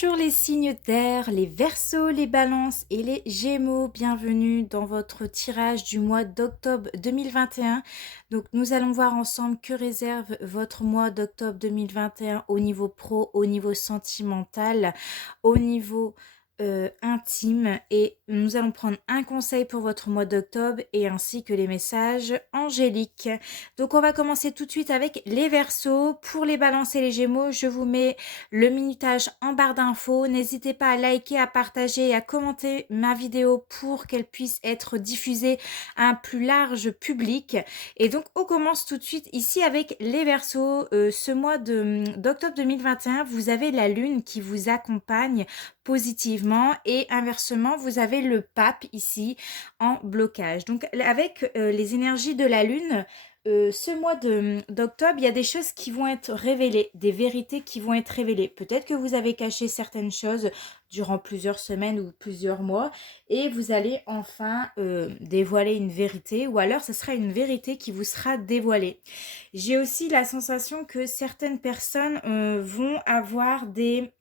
Bonjour les signes d'air, les Verseaux, les Balances et les Gémeaux. Bienvenue dans votre tirage du mois d'octobre 2021. Donc nous allons voir ensemble que réserve votre mois d'octobre 2021 au niveau pro, au niveau sentimental, au niveau intime. Et nous allons prendre un conseil pour votre mois d'octobre et ainsi que les messages angéliques. Donc on va commencer tout de suite avec les Verseaux. Pour les Balances et les Gémeaux, je vous mets le minutage en barre d'infos. N'hésitez pas à liker, à partager et à commenter ma vidéo pour qu'elle puisse être diffusée à un plus large public. Et donc, on commence tout de suite ici avec les Verseaux. Ce mois d'octobre 2021, vous avez la Lune qui vous accompagne positivement et inversement, vous avez le pape ici en blocage. Donc, avec les énergies de la Lune, ce mois d'octobre, il y a des choses qui vont être révélées, des vérités qui vont être révélées. Peut-être que vous avez caché certaines choses durant plusieurs semaines ou plusieurs mois et vous allez enfin dévoiler une vérité ou alors ce sera une vérité qui vous sera dévoilée. J'ai aussi la sensation que certaines personnes vont avoir des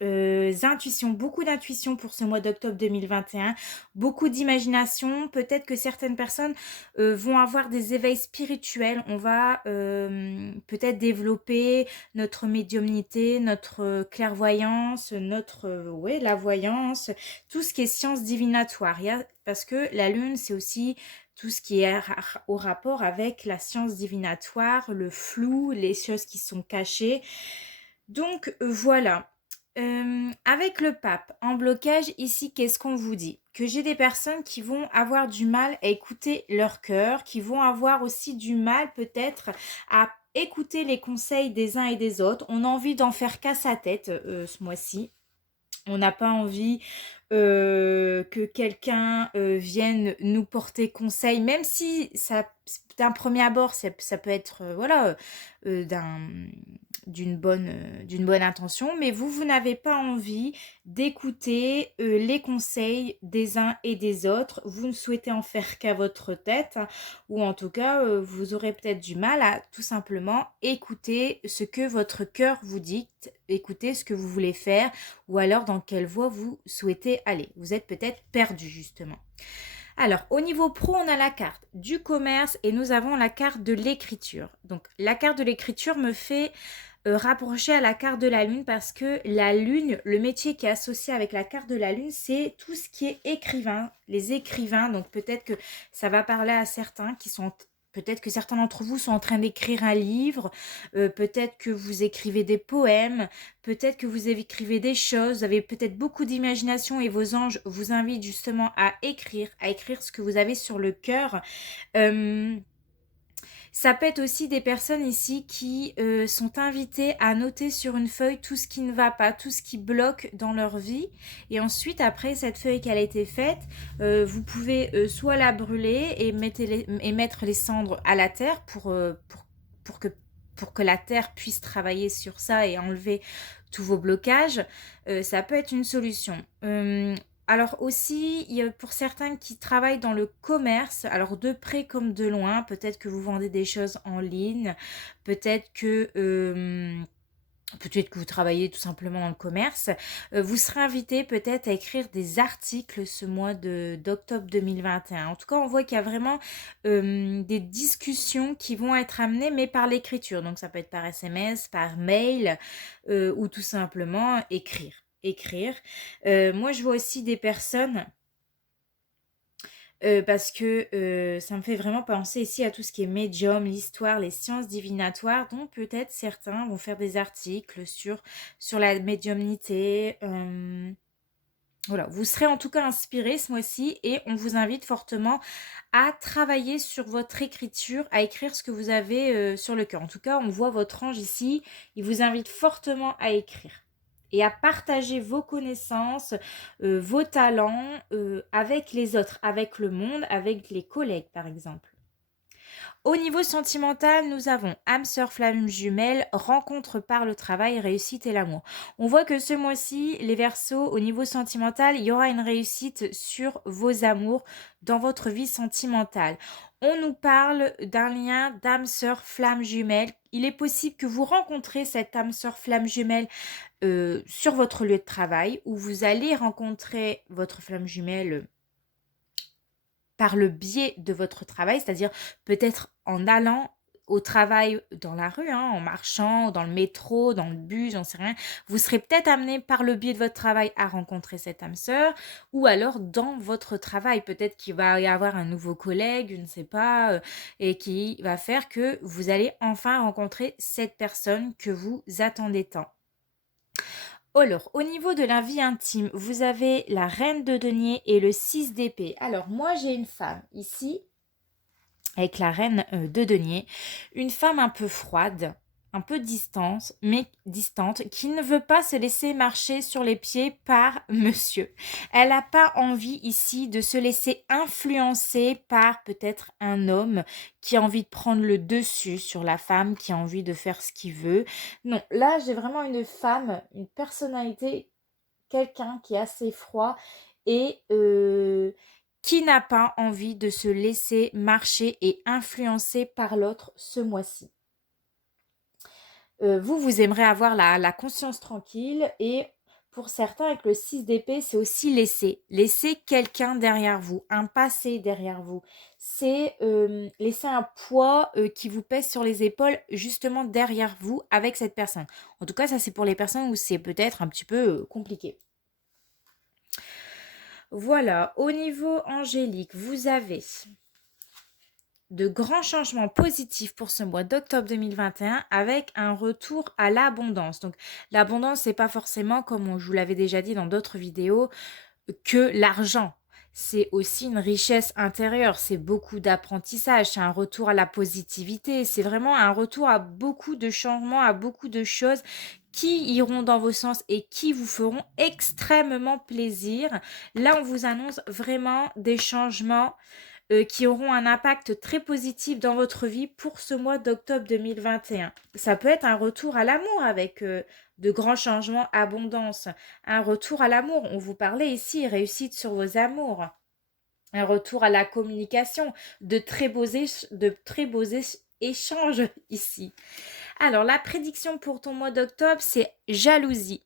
intuitions, beaucoup d'intuitions pour ce mois d'octobre 2021, beaucoup d'imagination. Peut-être que certaines personnes vont avoir des éveils spirituels. On va peut-être développer notre médiumnité, notre clairvoyance, notre ouais, la voyance, tout ce qui est science divinatoire. Parce que la lune, c'est aussi tout ce qui est au rapport avec la science divinatoire, le flou, les choses qui sont cachées. Donc voilà. Avec le pape en blocage, ici, qu'est-ce qu'on vous dit? Que j'ai des personnes qui vont avoir du mal à écouter leur cœur, qui vont avoir aussi du mal peut-être à écouter les conseils des uns et des autres. On a envie d'en faire qu'à sa tête ce mois-ci. On n'a pas envie que quelqu'un vienne nous porter conseil, même si ça, d'un premier abord, ça peut être voilà, d'une bonne intention, mais vous n'avez pas envie d'écouter les conseils des uns et des autres. Vous ne souhaitez en faire qu'à votre tête, hein, ou en tout cas, vous aurez peut-être du mal à tout simplement écouter ce que votre cœur vous dicte, écouter ce que vous voulez faire, ou alors dans quelle voie vous souhaitez aller. Vous êtes peut-être perdu justement. Alors, au niveau pro, on a la carte du commerce et nous avons la carte de l'écriture. Donc, la carte de l'écriture me fait rapprocher à la carte de la lune parce que la lune, le métier qui est associé avec la carte de la lune, c'est tout ce qui est écrivain, les écrivains. Donc, peut-être que ça va parler à certains qui sont... Peut-être que certains d'entre vous sont en train d'écrire un livre, peut-être que vous écrivez des poèmes, peut-être que vous écrivez des choses, vous avez peut-être beaucoup d'imagination et vos anges vous invitent justement à écrire ce que vous avez sur le cœur. Ça peut être aussi des personnes ici qui sont invitées à noter sur une feuille tout ce qui ne va pas, tout ce qui bloque dans leur vie. Et ensuite, après cette feuille qui a été faite, vous pouvez soit la brûler et mettre les cendres à la terre pour que la terre puisse travailler sur ça et enlever tous vos blocages. Ça peut être une solution. Alors aussi, il y a pour certains qui travaillent dans le commerce, alors de près comme de loin, peut-être que vous vendez des choses en ligne, peut-être que, peut-être que vous travaillez tout simplement dans le commerce, vous serez invité peut-être à écrire des articles ce mois d'octobre 2021. En tout cas, on voit qu'il y a vraiment des discussions qui vont être amenées, mais par l'écriture. Donc ça peut être par SMS, par mail, ou tout simplement écrire. Moi, je vois aussi des personnes, parce que ça me fait vraiment penser ici à tout ce qui est médium, l'histoire, les sciences divinatoires. Donc peut-être certains vont faire des articles sur la médiumnité. Voilà, vous serez en tout cas inspiré ce mois-ci et on vous invite fortement à travailler sur votre écriture, à écrire ce que vous avez sur le cœur. En tout cas, on voit votre ange ici, il vous invite fortement à écrire et à partager vos connaissances, vos talents avec les autres, avec le monde, avec les collègues par exemple. Au niveau sentimental, nous avons âme sœur, flamme jumelle, rencontre par le travail, réussite et l'amour. On voit que ce mois-ci, les Verseaux, au niveau sentimental, il y aura une réussite sur vos amours dans votre vie sentimentale. On nous parle d'un lien d'âme sœur, flamme jumelle. Il est possible que vous rencontrez cette âme sœur, flamme jumelle sur votre lieu de travail, où vous allez rencontrer votre flamme jumelle par le biais de votre travail, c'est-à-dire peut-être en allant au travail dans la rue, en marchant, dans le métro, dans le bus, j'en sais rien. Vous serez peut-être amené par le biais de votre travail à rencontrer cette âme sœur, ou alors dans votre travail, peut-être qu'il va y avoir un nouveau collègue, je ne sais pas, et qui va faire que vous allez enfin rencontrer cette personne que vous attendez tant. Alors, au niveau de la vie intime, vous avez la reine de denier et le 6 d'épée. Alors, moi, j'ai une femme ici, avec la reine de denier, une femme un peu froide, un peu distante, qui ne veut pas se laisser marcher sur les pieds par monsieur. Elle n'a pas envie ici de se laisser influencer par peut-être un homme qui a envie de prendre le dessus sur la femme, qui a envie de faire ce qu'il veut. Non, là j'ai vraiment une femme, une personnalité, quelqu'un qui est assez froid et qui n'a pas envie de se laisser marcher et influencer par l'autre ce mois-ci. Vous aimerez avoir la conscience tranquille et pour certains, avec le 6 d'épée, c'est aussi laisser quelqu'un derrière vous, un passé derrière vous. C'est laisser un poids qui vous pèse sur les épaules justement derrière vous avec cette personne. En tout cas, ça c'est pour les personnes où c'est peut-être un petit peu compliqué. Voilà, au niveau angélique, vous avez de grands changements positifs pour ce mois d'octobre 2021 avec un retour à l'abondance. Donc l'abondance, c'est pas forcément, comme je vous l'avais déjà dit dans d'autres vidéos, que l'argent. C'est aussi une richesse intérieure, c'est beaucoup d'apprentissage, c'est un retour à la positivité, c'est vraiment un retour à beaucoup de changements, à beaucoup de choses qui iront dans vos sens et qui vous feront extrêmement plaisir. Là, on vous annonce vraiment des changements qui auront un impact très positif dans votre vie pour ce mois d'octobre 2021. Ça peut être un retour à l'amour avec de grands changements, abondance, un retour à l'amour. On vous parlait ici, réussite sur vos amours, un retour à la communication, de très beaux échanges ici. Alors, la prédiction pour ton mois d'octobre, c'est jalousie.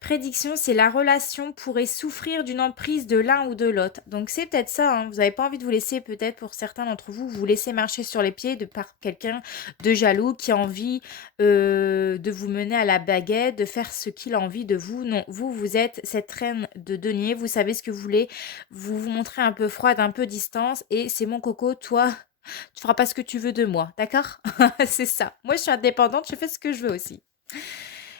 Prédiction, c'est la relation pourrait souffrir d'une emprise de l'un ou de l'autre. Donc c'est peut-être ça, hein. Vous n'avez pas envie de vous laisser, peut-être pour certains d'entre vous, vous laisser marcher sur les pieds de par quelqu'un de jaloux qui a envie de vous mener à la baguette, de faire ce qu'il a envie de vous. Non, vous êtes cette reine de denier, vous savez ce que vous voulez, vous vous montrez un peu froide, un peu distance, et c'est mon coco, toi, tu feras pas ce que tu veux de moi, d'accord? C'est ça. Moi, je suis indépendante, je fais ce que je veux aussi.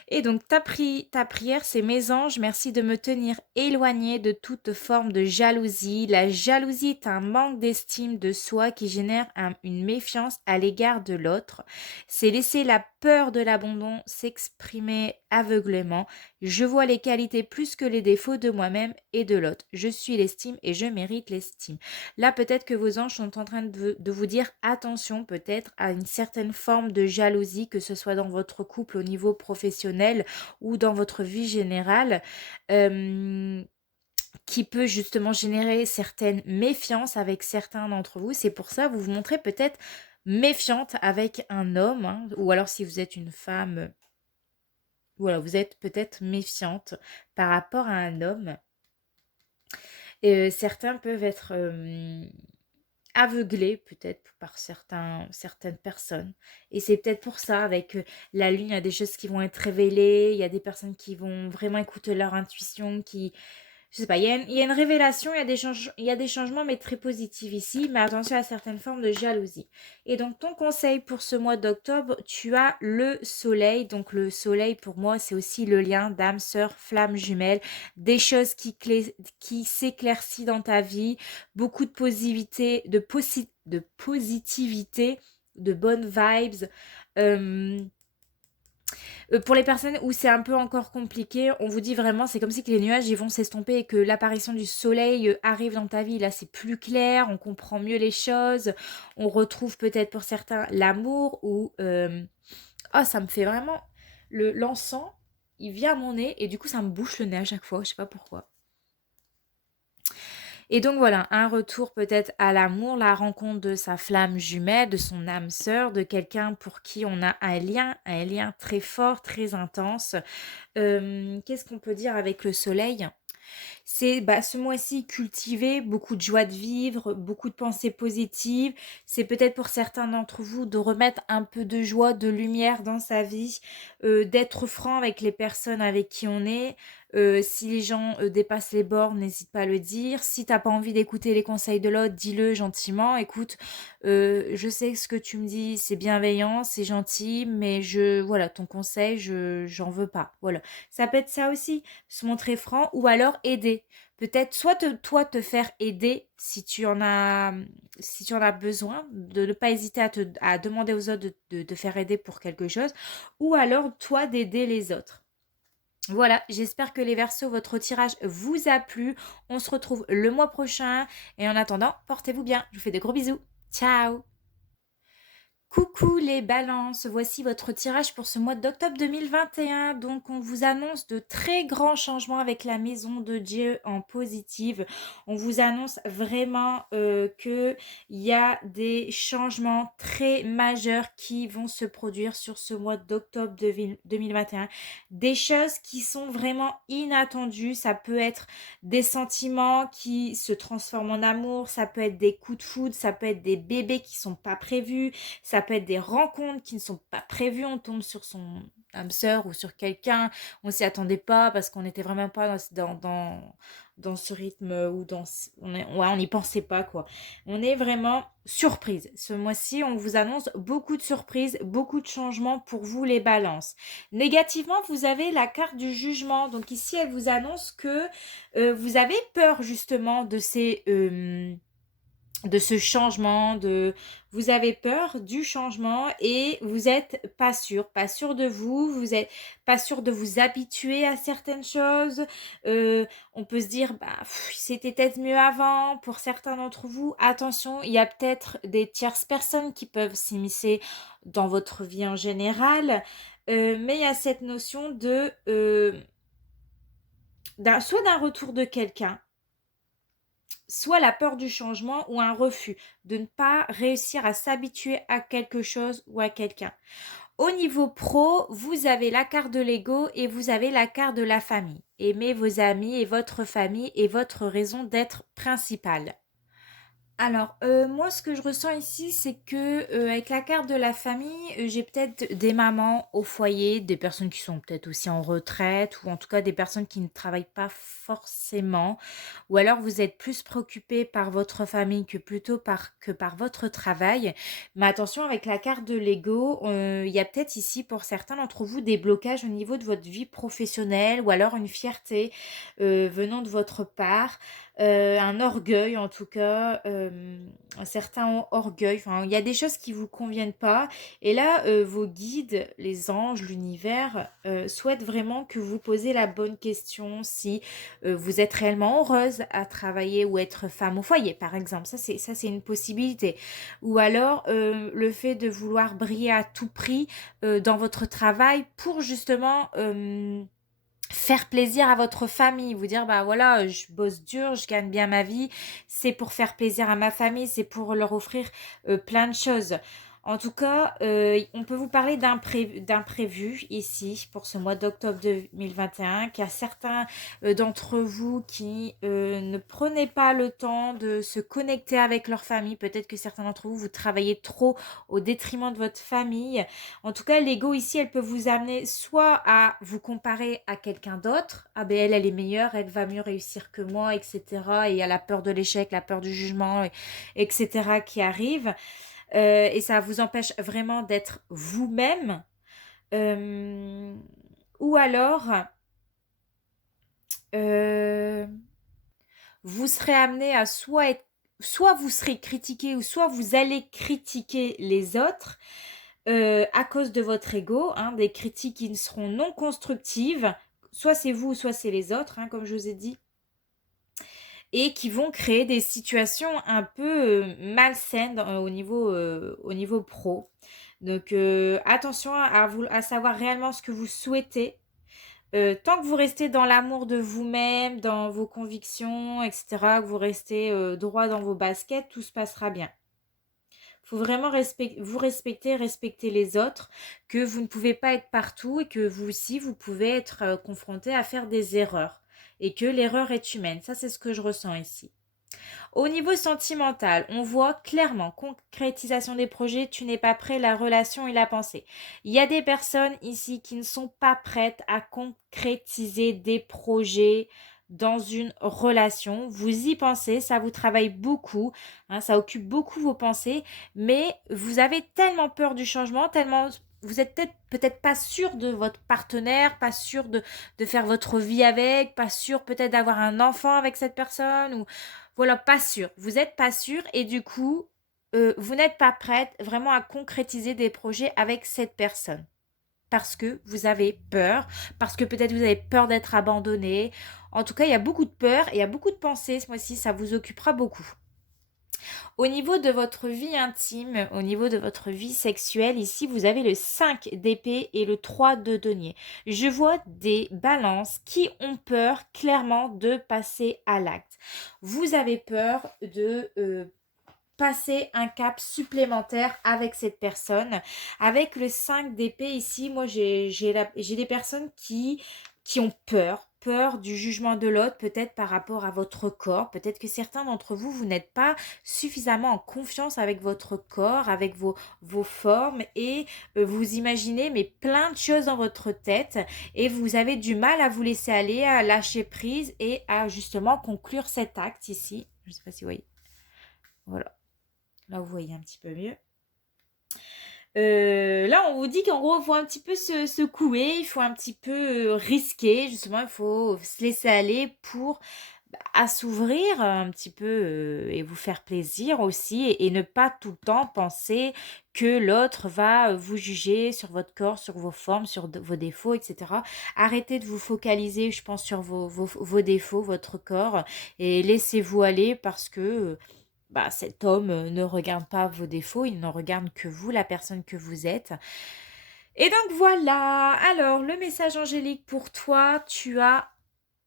Et donc ta prière, c'est mes anges, merci de me tenir éloignée de toute forme de jalousie. La jalousie est un manque d'estime de soi qui génère une méfiance à l'égard de l'autre. C'est laisser la peur de l'abandon s'exprimer aveuglément. Je vois les qualités plus que les défauts de moi-même et de l'autre. Je suis l'estime et je mérite l'estime. Là, peut-être que vos anges sont en train de vous dire attention peut-être à une certaine forme de jalousie, que ce soit dans votre couple au niveau professionnel ou dans votre vie générale, qui peut justement générer certaines méfiances avec certains d'entre vous. C'est pour ça que vous vous montrez peut-être méfiante avec un homme, hein, ou alors si vous êtes une femme, voilà, vous êtes peut-être méfiante par rapport à un homme. Certains peuvent être aveuglés peut-être par certaines personnes. Et c'est peut-être pour ça, avec la lune, il y a des choses qui vont être révélées, il y a des personnes qui vont vraiment écouter leur intuition, qui... Je sais pas, il y a une révélation, il y a des changements, mais très positifs ici, mais attention à certaines formes de jalousie. Et donc, ton conseil pour ce mois d'octobre, tu as le soleil. Donc, le soleil, pour moi, c'est aussi le lien d'âme, sœur, flamme jumelle, des choses qui s'éclaircissent dans ta vie, beaucoup de positivité, de positivité, de bonnes vibes, Pour les personnes où c'est un peu encore compliqué, on vous dit vraiment, c'est comme si que les nuages, ils vont s'estomper et que l'apparition du soleil, arrive dans ta vie. Là, c'est plus clair, on comprend mieux les choses, on retrouve peut-être pour certains l'amour ou, oh ça me fait vraiment l'encens, il vient à mon nez et du coup ça me bouche le nez à chaque fois, je sais pas pourquoi. Et donc voilà, un retour peut-être à l'amour, la rencontre de sa flamme jumelle, de son âme sœur, de quelqu'un pour qui on a un lien très fort, très intense. Qu'est-ce qu'on peut dire avec le soleil? C'est ce mois-ci cultiver beaucoup de joie de vivre, beaucoup de pensées positives. C'est peut-être pour certains d'entre vous de remettre un peu de joie, de lumière dans sa vie, d'être franc avec les personnes avec qui on est. Si les gens dépassent les bornes, n'hésite pas à le dire. Si t'as pas envie d'écouter les conseils de l'autre, dis-le gentiment. Écoute, je sais que ce que tu me dis, c'est bienveillant, c'est gentil, mais voilà, ton conseil, j'en veux pas. Voilà. Ça peut être ça aussi, se montrer franc ou alors aider. Peut-être soit toi te faire aider si tu en as besoin, de ne pas hésiter à demander aux autres de te faire aider pour quelque chose, ou alors toi d'aider les autres. Voilà, j'espère que les Verseaux, votre tirage vous a plu. On se retrouve le mois prochain et en attendant, portez-vous bien. Je vous fais de gros bisous. Ciao. Coucou les balances, voici votre tirage pour ce mois d'octobre 2021. Donc on vous annonce de très grands changements avec la maison de Dieu en positive. On vous annonce vraiment qu'il y a des changements très majeurs qui vont se produire sur ce mois d'octobre 2021. Des choses qui sont vraiment inattendues. Ça peut être des sentiments qui se transforment en amour, ça peut être des coups de foudre, ça peut être des bébés qui sont pas prévus, ça peut être des rencontres qui ne sont pas prévues, on tombe sur son âme sœur ou sur quelqu'un, on s'y attendait pas parce qu'on n'était vraiment pas dans ce rythme ou on n'y pensait pas quoi. On est vraiment surprise. Ce mois-ci, on vous annonce beaucoup de surprises, beaucoup de changements pour vous les balances. Négativement, vous avez la carte du jugement. Donc ici, elle vous annonce que vous avez peur justement de ce changement, vous avez peur du changement et vous êtes pas sûr de vous, vous êtes pas sûr de vous habituer à certaines choses. On peut se dire, c'était peut-être mieux avant. Pour certains d'entre vous, attention, il y a peut-être des tierces personnes qui peuvent s'immiscer dans votre vie en général, mais il y a cette notion soit d'un retour de quelqu'un, soit la peur du changement ou un refus, de ne pas réussir à s'habituer à quelque chose ou à quelqu'un. Au niveau pro, vous avez la carte de l'ego et vous avez la carte de la famille. Aimez vos amis et votre famille est votre raison d'être principale. Alors, moi, ce que je ressens ici, c'est que, avec la carte de la famille, j'ai peut-être des mamans au foyer, des personnes qui sont peut-être aussi en retraite ou en tout cas des personnes qui ne travaillent pas forcément ou alors vous êtes plus préoccupés par votre famille que par votre travail. Mais attention avec la carte de l'ego, il y a peut-être ici pour certains d'entre vous des blocages au niveau de votre vie professionnelle ou alors une fierté, venant de votre part. Un orgueil en tout cas, un certain orgueil, enfin il y a des choses qui vous conviennent pas et là, vos guides, les anges, l'univers, souhaitent vraiment que vous posez la bonne question si, vous êtes réellement heureuse à travailler ou être femme au foyer par exemple, ça c'est une possibilité. Ou alors, le fait de vouloir briller à tout prix, dans votre travail pour justement, faire plaisir à votre famille, vous dire voilà, je bosse dur, je gagne bien ma vie, c'est pour faire plaisir à ma famille, c'est pour leur offrir plein de choses. En tout cas, on peut vous parler d'imprévu ici pour ce mois d'octobre 2021, qu'il y a certains d'entre vous qui ne prenaient pas le temps de se connecter avec leur famille. Peut-être que certains d'entre vous, vous travaillez trop au détriment de votre famille. En tout cas, l'ego ici, elle peut vous amener soit à vous comparer à quelqu'un d'autre. Ah ben elle est meilleure, elle va mieux réussir que moi, etc. Et il y a la peur de l'échec, la peur du jugement, etc. qui arrive. Et ça vous empêche vraiment d'être vous-même. Euh, ou alors, euh, vous serez amené à soit vous serez critiqué ou soit vous allez critiquer les autres. à cause de votre ego, hein, des critiques qui ne seront non constructives, soit c'est vous, soit c'est les autres, hein, comme je vous ai dit, et qui vont créer des situations un peu malsaines au niveau pro. Donc attention à savoir réellement ce que vous souhaitez. Tant que vous restez dans l'amour de vous-même, dans vos convictions, etc., que vous restez droit dans vos baskets, tout se passera bien. Il faut vraiment vous respecter, respecter les autres, que vous ne pouvez pas être partout et que vous aussi, vous pouvez être confronté à faire des erreurs et que l'erreur est humaine. Ça, c'est ce que je ressens ici. Au niveau sentimental, on voit clairement concrétisation des projets, tu n'es pas prêt, la relation et la pensée. Il y a des personnes ici qui ne sont pas prêtes à concrétiser des projets dans une relation. Vous y pensez, ça vous travaille beaucoup, hein, ça occupe beaucoup vos pensées, mais vous avez tellement peur du changement, tellement vous êtes peut-être pas sûr de votre partenaire, pas sûr de faire votre vie avec, pas sûr peut-être d'avoir un enfant avec cette personne ou voilà, pas sûr. Vous n'êtes pas sûr et du coup, vous n'êtes pas prête vraiment à concrétiser des projets avec cette personne. Parce que vous avez peur, parce que peut-être vous avez peur d'être abandonné. En tout cas, il y a beaucoup de peur et il y a beaucoup de pensées ce mois-ci, ça vous occupera beaucoup. Au niveau de votre vie intime, au niveau de votre vie sexuelle, ici, vous avez le 5 d'épée et le 3 de denier. Je vois des balances qui ont peur clairement de passer à l'acte. Vous avez peur de passer un cap supplémentaire avec cette personne. Avec le 5 d'épée ici, moi j'ai des personnes qui ont peur du jugement de l'autre, peut-être par rapport à votre corps. Peut-être que certains d'entre vous, vous n'êtes pas suffisamment en confiance avec votre corps, avec vos formes et vous imaginez mais plein de choses dans votre tête et vous avez du mal à vous laisser aller, à lâcher prise et à justement conclure cet acte ici. Je ne sais pas si vous voyez. Voilà. Là, vous voyez un petit peu mieux. Là, on vous dit qu'en gros, il faut un petit peu se secouer, il faut un petit peu risquer, justement, il faut se laisser aller pour à s'ouvrir un petit peu et vous faire plaisir aussi et ne pas tout le temps penser que l'autre va vous juger sur votre corps, sur vos formes, sur vos défauts, etc. Arrêtez de vous focaliser, je pense, sur vos défauts, votre corps et laissez-vous aller parce que cet homme ne regarde pas vos défauts, il ne regarde que vous, la personne que vous êtes. Et donc voilà, alors le message angélique pour toi, tu as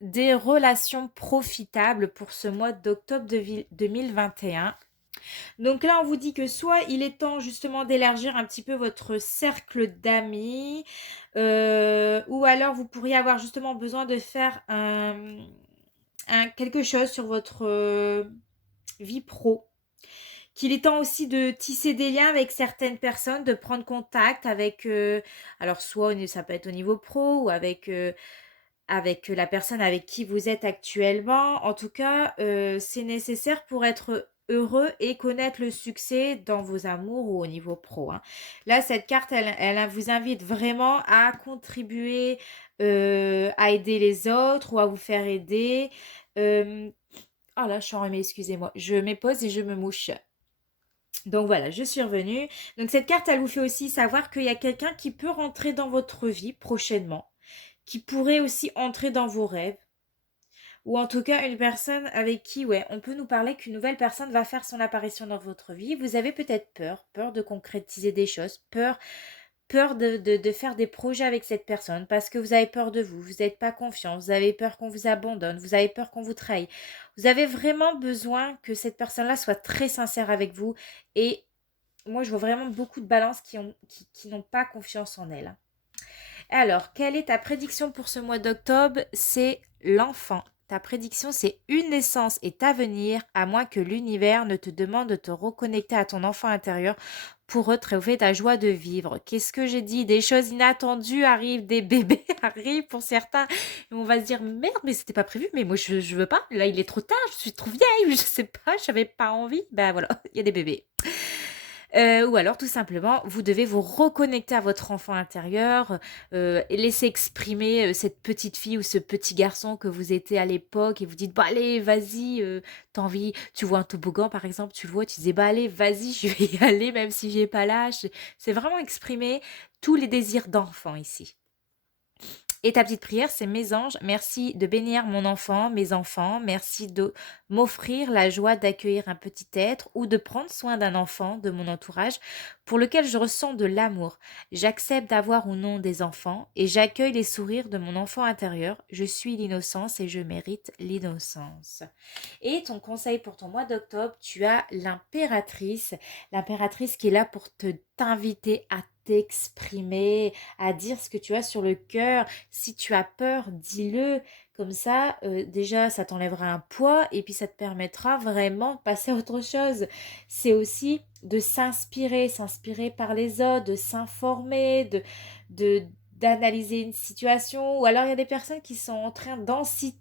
des relations profitables pour ce mois d'octobre 2021. Donc là, on vous dit que soit il est temps justement d'élargir un petit peu votre cercle d'amis, ou alors vous pourriez avoir justement besoin de faire quelque chose sur votre vie pro. Qu'il est temps aussi de tisser des liens avec certaines personnes, de prendre contact avec, alors soit ça peut être au niveau pro ou avec la personne avec qui vous êtes actuellement. En tout cas, c'est nécessaire pour être heureux et connaître le succès dans vos amours ou au niveau pro, hein. Là, cette carte, elle vous invite vraiment à contribuer, à aider les autres ou à vous faire aider. Oh là, je suis enrhumée, excusez-moi. Je m'épose et je me mouche. Donc voilà, je suis revenue. Donc cette carte, elle vous fait aussi savoir qu'il y a quelqu'un qui peut rentrer dans votre vie prochainement, qui pourrait aussi entrer dans vos rêves, ou en tout cas une personne avec qui, ouais, on peut nous parler qu'une nouvelle personne va faire son apparition dans votre vie. Vous avez peut-être peur de concrétiser des choses, peur de faire des projets avec cette personne parce que vous avez peur de vous n'avez pas confiance, vous avez peur qu'on vous abandonne, vous avez peur qu'on vous trahisse. Vous avez vraiment besoin que cette personne-là soit très sincère avec vous et moi je vois vraiment beaucoup de balances qui n'ont pas confiance en elle. Alors, quelle est ta prédiction pour ce mois d'octobre? C'est l'enfant. Ta prédiction, c'est une naissance est à venir, à moins que l'univers ne te demande de te reconnecter à ton enfant intérieur pour retrouver ta joie de vivre. Qu'est-ce que j'ai dit? Des choses inattendues arrivent, des bébés arrivent pour certains. Et on va se dire, merde, mais c'était pas prévu, mais moi je veux pas. Là, il est trop tard, je suis trop vieille, je sais pas, j'avais pas envie. Ben voilà, il y a des bébés. Ou alors tout simplement, vous devez vous reconnecter à votre enfant intérieur, et laisser exprimer, cette petite fille ou ce petit garçon que vous étiez à l'époque et vous dites: «Bah, allez, vas-y, tu envie» tu vois un toboggan par exemple, tu le vois, tu disais: «Bah, allez, vas-y, je vais y aller même si j'ai pas l'âge». C'est vraiment exprimer tous les désirs d'enfant ici. Et ta petite prière, c'est: mes anges, merci de bénir mon enfant, mes enfants, merci de m'offrir la joie d'accueillir un petit être ou de prendre soin d'un enfant de mon entourage pour lequel je ressens de l'amour. J'accepte d'avoir ou non des enfants et j'accueille les sourires de mon enfant intérieur. Je suis l'innocence et je mérite l'innocence. Et ton conseil pour ton mois d'octobre, tu as l'impératrice, l'impératrice qui est là pour te t'inviter à t'exprimer, à dire ce que tu as sur le cœur. Si tu as peur, dis-le. Comme ça, déjà, ça t'enlèvera un poids et puis ça te permettra vraiment de passer à autre chose. C'est aussi de s'inspirer, s'inspirer par les autres, de s'informer, de d'analyser une situation. Ou alors, il y a des personnes qui sont en train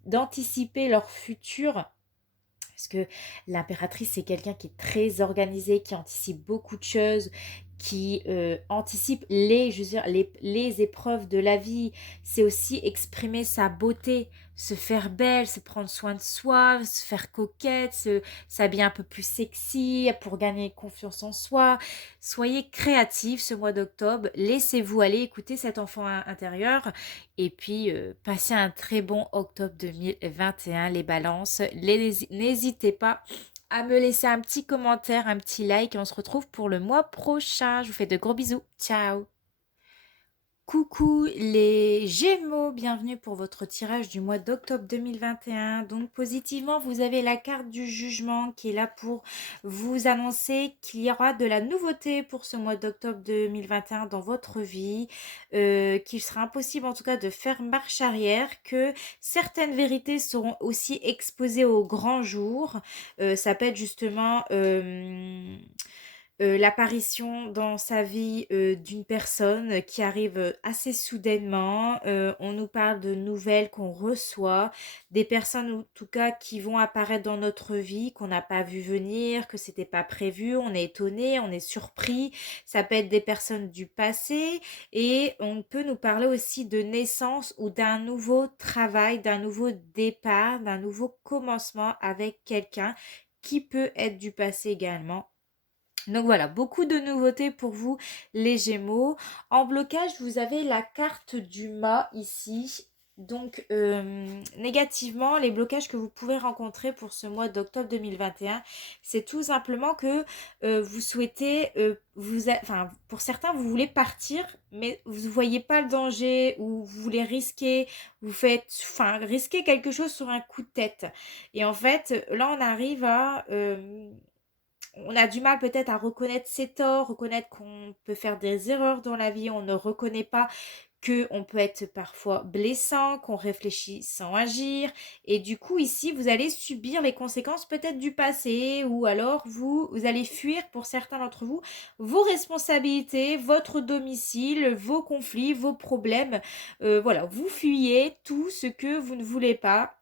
d'anticiper leur futur parce que l'impératrice, c'est quelqu'un qui est très organisé, qui anticipe beaucoup de choses, qui anticipe je veux dire, les épreuves de la vie. C'est aussi exprimer sa beauté, se faire belle, se prendre soin de soi, se faire coquette, s'habiller un peu plus sexy pour gagner confiance en soi. Soyez créatifs ce mois d'octobre. Laissez-vous aller écouter cet enfant intérieur et puis, passez un très bon octobre 2021, les balances. N'hésitez pas à me laisser un petit commentaire, un petit like et on se retrouve pour le mois prochain. Je vous fais de gros bisous. Ciao. Coucou les Gémeaux, bienvenue pour votre tirage du mois d'octobre 2021. Donc positivement, vous avez la carte du jugement qui est là pour vous annoncer qu'il y aura de la nouveauté pour ce mois d'octobre 2021 dans votre vie, qu'il sera impossible en tout cas de faire marche arrière, que certaines vérités seront aussi exposées au grand jour. Ça peut être justement l'apparition dans sa vie d'une personne qui arrive assez soudainement. On nous parle de nouvelles qu'on reçoit, des personnes en tout cas qui vont apparaître dans notre vie, qu'on n'a pas vu venir, que c'était pas prévu, on est étonné, on est surpris. Ça peut être des personnes du passé et on peut nous parler aussi de naissance ou d'un nouveau travail, d'un nouveau départ, d'un nouveau commencement avec quelqu'un qui peut être du passé également. Donc voilà, beaucoup de nouveautés pour vous les Gémeaux. En blocage, vous avez la carte du mât ici. Donc négativement, les blocages que vous pouvez rencontrer pour ce mois d'octobre 2021, c'est tout simplement que vous souhaitez, enfin pour certains, vous voulez partir, mais vous ne voyez pas le danger ou vous voulez risquer, vous faites, enfin risquer quelque chose sur un coup de tête. Et en fait, là on arrive à on a du mal peut-être à reconnaître ses torts, reconnaître qu'on peut faire des erreurs dans la vie, on ne reconnaît pas qu'on peut être parfois blessant, qu'on réfléchit sans agir. Et du coup, ici, vous allez subir les conséquences peut-être du passé ou alors vous allez fuir pour certains d'entre vous vos responsabilités, votre domicile, vos conflits, vos problèmes. Voilà, vous fuyez tout ce que vous ne voulez pas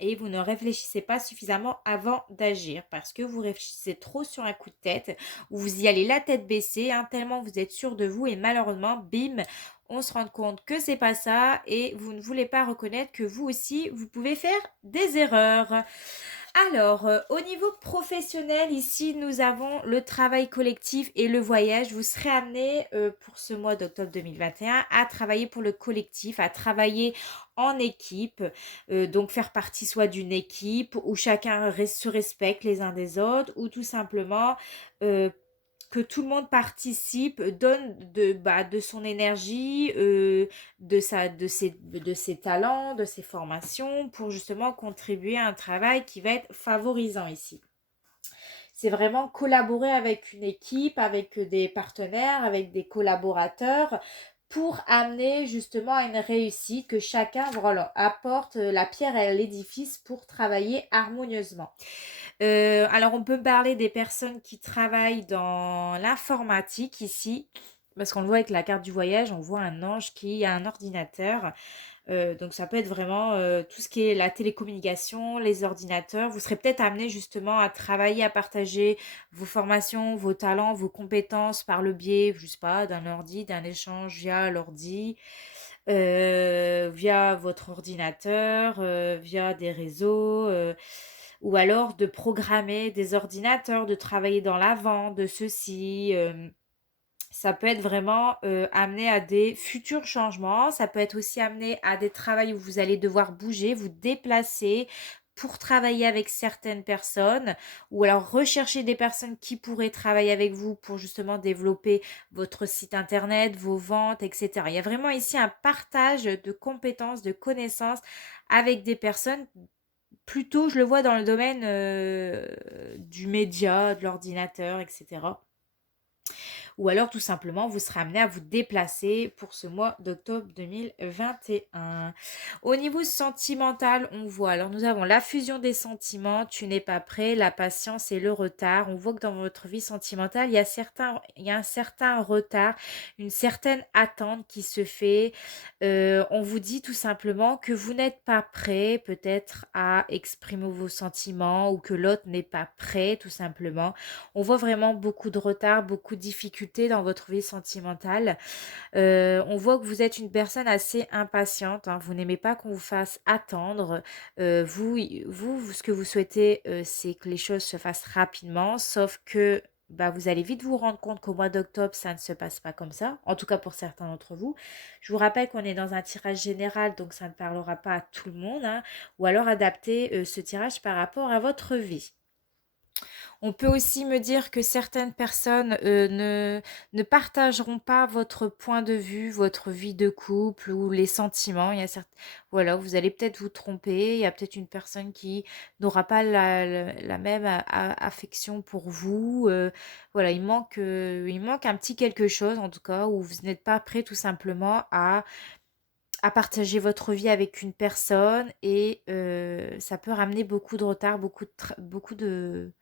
et vous ne réfléchissez pas suffisamment avant d'agir parce que vous réfléchissez trop sur un coup de tête ou vous y allez la tête baissée, hein, tellement vous êtes sûr de vous et malheureusement, bim, on se rend compte que c'est pas ça et vous ne voulez pas reconnaître que vous aussi, vous pouvez faire des erreurs. Alors, au niveau professionnel, ici, nous avons le travail collectif et le voyage. Vous serez amené pour ce mois d'octobre 2021 à travailler pour le collectif, à travailler en équipe, donc faire partie soit d'une équipe où chacun se respecte les uns des autres, ou tout simplement euh, que tout le monde participe, donne de son énergie, de ses talents, de ses formations pour justement contribuer à un travail qui va être favorisant ici. C'est vraiment collaborer avec une équipe, avec des partenaires, avec des collaborateurs pour amener justement à une réussite, que chacun voilà, apporte la pierre à l'édifice pour travailler harmonieusement. Alors, on peut parler des personnes qui travaillent dans l'informatique ici, parce qu'on le voit avec la carte du voyage, on voit un ange qui a un ordinateur. Donc ça peut être vraiment tout ce qui est la télécommunication, les ordinateurs. Vous serez peut-être amené justement à travailler, à partager vos formations, vos talents, vos compétences par le biais, je sais pas, d'un ordi, d'un échange via l'ordi, via votre ordinateur, via des réseaux, ou alors de programmer des ordinateurs, de travailler dans la vente de ceux-ci. Ça peut être vraiment amené à des futurs changements. Ça peut être aussi amené à des travails où vous allez devoir bouger, vous déplacer pour travailler avec certaines personnes ou alors rechercher des personnes qui pourraient travailler avec vous pour justement développer votre site internet, vos ventes, etc. Il y a vraiment ici un partage de compétences, de connaissances avec des personnes. Plutôt, je le vois dans le domaine du média, de l'ordinateur, etc. Ou alors tout simplement vous serez amené à vous déplacer pour ce mois d'octobre 2021. Au niveau sentimental, on voit, alors nous avons la fusion des sentiments, tu n'es pas prêt, la patience et le retard. On voit que dans votre vie sentimentale, il y a un certain retard, une certaine attente qui se fait. On vous dit tout simplement que vous n'êtes pas prêt peut-être à exprimer vos sentiments ou que l'autre n'est pas prêt tout simplement. On voit vraiment beaucoup de retard, beaucoup de difficultés dans votre vie sentimentale. On voit que vous êtes une personne assez impatiente, hein. Vous n'aimez pas qu'on vous fasse attendre. Ce que vous souhaitez, c'est que les choses se fassent rapidement, sauf que bah, vous allez vite vous rendre compte qu'au mois d'octobre, ça ne se passe pas comme ça, en tout cas pour certains d'entre vous. Je vous rappelle qu'on est dans un tirage général, donc ça ne parlera pas à tout le monde, hein, ou alors adapter ce tirage par rapport à votre vie. On peut aussi me dire que certaines personnes ne partageront pas votre point de vue, votre vie de couple ou les sentiments. Voilà, vous allez peut-être vous tromper. Il y a peut-être une personne qui n'aura pas la même affection pour vous. Voilà, il manque un petit quelque chose en tout cas où vous n'êtes pas prêt tout simplement à partager votre vie avec une personne et ça peut ramener beaucoup de retard, beaucoup de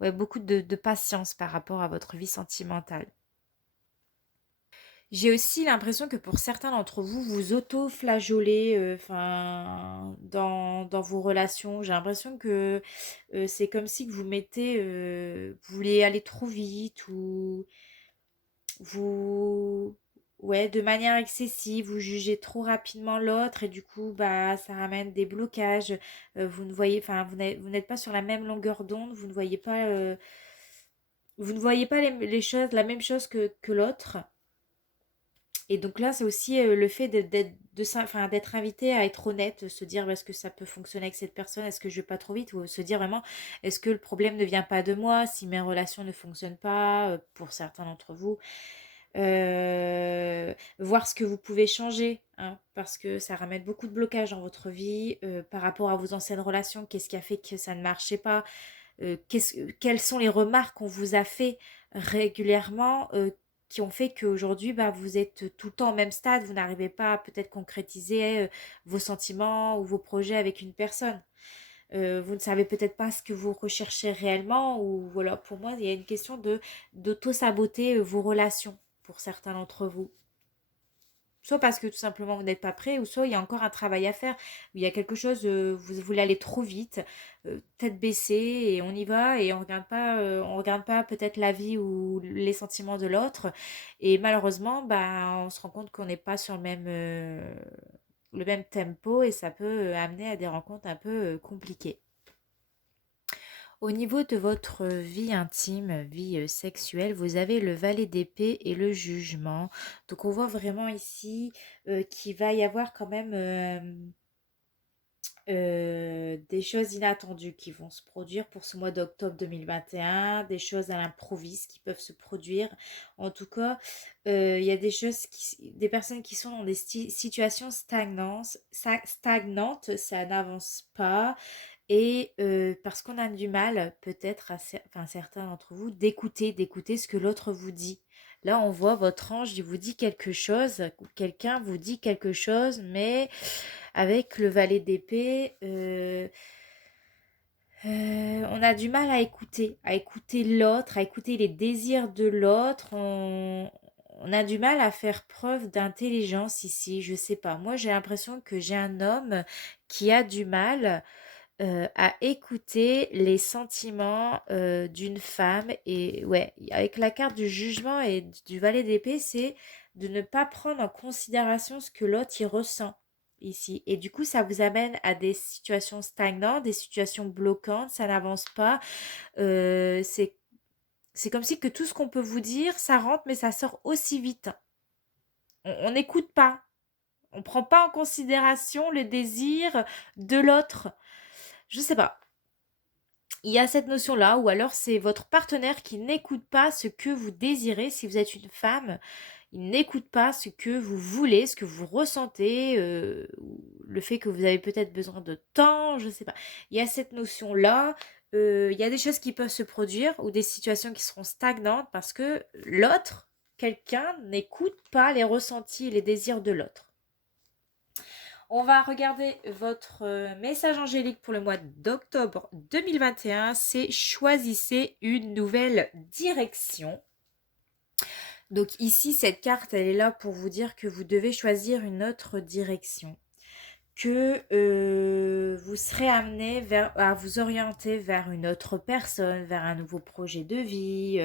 ouais, beaucoup de patience par rapport à votre vie sentimentale. J'ai aussi l'impression que pour certains d'entre vous, vous auto-flageolez, enfin, dans vos relations. J'ai l'impression que c'est comme si que vous mettez, vous voulez aller trop vite ou vous, ouais, de manière excessive, vous jugez trop rapidement l'autre et du coup, bah, ça ramène des blocages. Vous ne voyez, enfin, vous n'êtes pas sur la même longueur d'onde, vous ne voyez pas les choses, la même chose que l'autre. Et donc là, c'est aussi le fait enfin, d'être invité à être honnête, se dire est-ce que ça peut fonctionner avec cette personne, est-ce que je vais pas trop vite, ou se dire vraiment est-ce que le problème ne vient pas de moi, si mes relations ne fonctionnent pas, pour certains d'entre vous. Voir ce que vous pouvez changer, hein, parce que ça ramène beaucoup de blocages dans votre vie par rapport à vos anciennes relations. Qu'est-ce qui a fait que ça ne marchait pas? Quelles sont les remarques qu'on vous a fait régulièrement qui ont fait qu'aujourd'hui, bah, vous êtes tout le temps au même stade, vous n'arrivez pas à peut-être concrétiser vos sentiments ou vos projets avec une personne. Vous ne savez peut-être pas ce que vous recherchez réellement ou voilà, pour moi, il y a une question de d'auto-saboter vos relations pour certains d'entre vous. Soit parce que tout simplement vous n'êtes pas prêt, ou soit il y a encore un travail à faire. Il y a quelque chose, vous voulez aller trop vite, tête baissée, et on y va, et on regarde pas peut-être la vie ou les sentiments de l'autre. Et malheureusement, bah, on se rend compte qu'on n'est pas sur le même tempo, et ça peut amener à des rencontres un peu compliquées. Au niveau de votre vie intime, vie sexuelle, vous avez le valet d'épée et le jugement. Donc on voit vraiment ici qu'il va y avoir quand même des choses inattendues qui vont se produire pour ce mois d'octobre 2021, des choses à l'improviste qui peuvent se produire. En tout cas, il y a des personnes qui sont dans des situations stagnantes, ça n'avance pas. Et parce qu'on a du mal, peut-être, enfin, certains d'entre vous, d'écouter ce que l'autre vous dit. Là, on voit votre ange, il vous dit quelque chose, quelqu'un vous dit quelque chose, mais avec le valet d'épée, on a du mal à écouter l'autre, à écouter les désirs de l'autre. on a du mal à faire preuve d'intelligence ici, je sais pas. Moi, j'ai l'impression que j'ai un homme qui a du mal à écouter les sentiments d'une femme. Et ouais, avec la carte du jugement et du valet d'épée, c'est de ne pas prendre en considération ce que l'autre y ressent ici. Et du coup, ça vous amène à des situations stagnantes, des situations bloquantes, ça n'avance pas. C'est comme si que tout ce qu'on peut vous dire, ça rentre, mais ça sort aussi vite. On n'écoute pas. On prend pas en considération le désir de l'autre. Je sais pas. Il y a cette notion-là, ou alors c'est votre partenaire qui n'écoute pas ce que vous désirez. Si vous êtes une femme, il n'écoute pas ce que vous voulez, ce que vous ressentez, ou le fait que vous avez peut-être besoin de temps, je sais pas. Il y a cette notion-là. Il y a des choses qui peuvent se produire ou des situations qui seront stagnantes parce que l'autre, quelqu'un, n'écoute pas les ressentis et les désirs de l'autre. On va regarder votre message angélique pour le mois d'octobre 2021. C'est choisissez une nouvelle direction. Donc ici, cette carte, elle est là pour vous dire que vous devez choisir une autre direction. Que vous serez amené à vous orienter vers une autre personne, vers un nouveau projet de vie,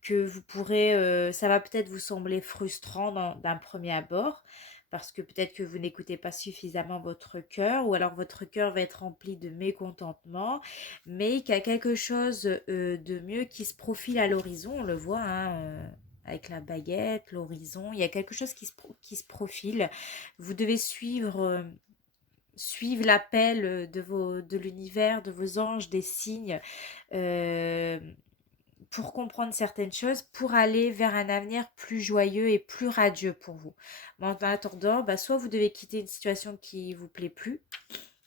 que vous pourrez, ça va peut-être vous sembler frustrant d'un premier abord, parce que peut-être que vous n'écoutez pas suffisamment votre cœur, ou alors votre cœur va être rempli de mécontentement, mais qu'il y a quelque chose de mieux qui se profile à l'horizon, on le voit, hein, avec la baguette, l'horizon, il y a quelque chose qui se profile. Vous devez suivre l'appel de l'univers, de vos anges, des signes, euh, pour comprendre certaines choses, pour aller vers un avenir plus joyeux et plus radieux pour vous. Mais en attendant, soit vous devez quitter une situation qui vous plaît plus,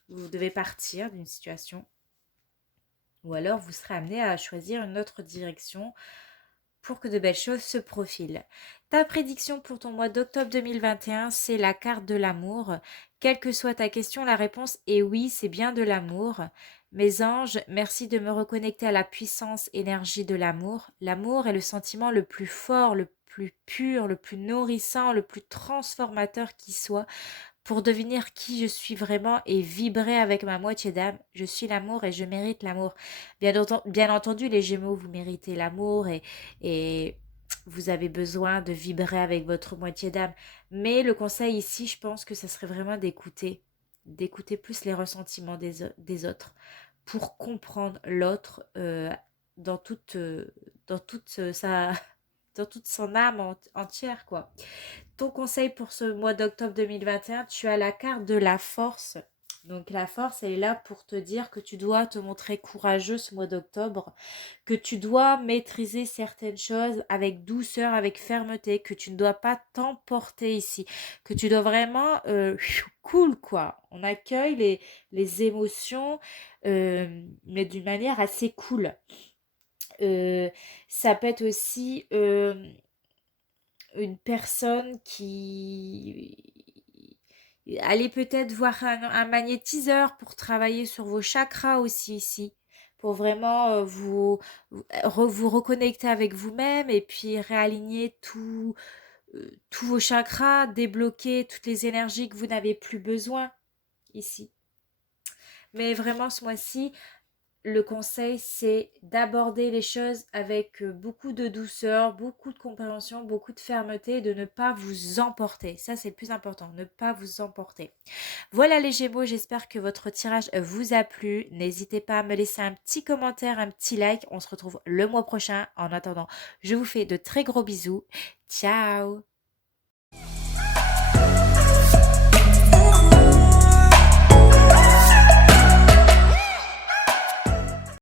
vous devez partir d'une situation, ou alors vous serez amené à choisir une autre direction pour que de belles choses se profilent. Ta prédiction pour ton mois d'octobre 2021, c'est la carte de l'amour. Quelle que soit ta question, la réponse est oui, c'est bien de l'amour. Mes anges, merci de me reconnecter à la puissance énergie de l'amour. L'amour est le sentiment le plus fort, le plus pur, le plus nourrissant, le plus transformateur qui soit pour devenir qui je suis vraiment et vibrer avec ma moitié d'âme. Je suis l'amour et je mérite l'amour. Bien entendu, les Gémeaux, vous méritez l'amour et vous avez besoin de vibrer avec votre moitié d'âme. Mais le conseil ici, je pense que ça serait vraiment d'écouter plus les ressentiments des autres pour comprendre l'autre dans toute, dans toute sa dans toute son âme entière, quoi. Ton conseil pour ce mois d'octobre 2021, tu as la carte de la force. Donc la force, elle est là pour te dire que tu dois te montrer courageux ce mois d'octobre, que tu dois maîtriser certaines choses avec douceur, avec fermeté, que tu ne dois pas t'emporter ici, que tu dois vraiment cool, quoi. On accueille les émotions, mais d'une manière assez cool. Ça peut être aussi une personne qui allez peut-être voir un magnétiseur pour travailler sur vos chakras aussi ici, pour vraiment vous reconnecter avec vous-même et puis réaligner tous vos chakras, débloquer toutes les énergies que vous n'avez plus besoin ici. Mais vraiment ce mois-ci, le conseil, c'est d'aborder les choses avec beaucoup de douceur, beaucoup de compréhension, beaucoup de fermeté, de ne pas vous emporter. Ça, c'est le plus important, ne pas vous emporter. Voilà les Gémeaux, j'espère que votre tirage vous a plu. N'hésitez pas à me laisser un petit commentaire, un petit like. On se retrouve le mois prochain. En attendant, je vous fais de très gros bisous. Ciao!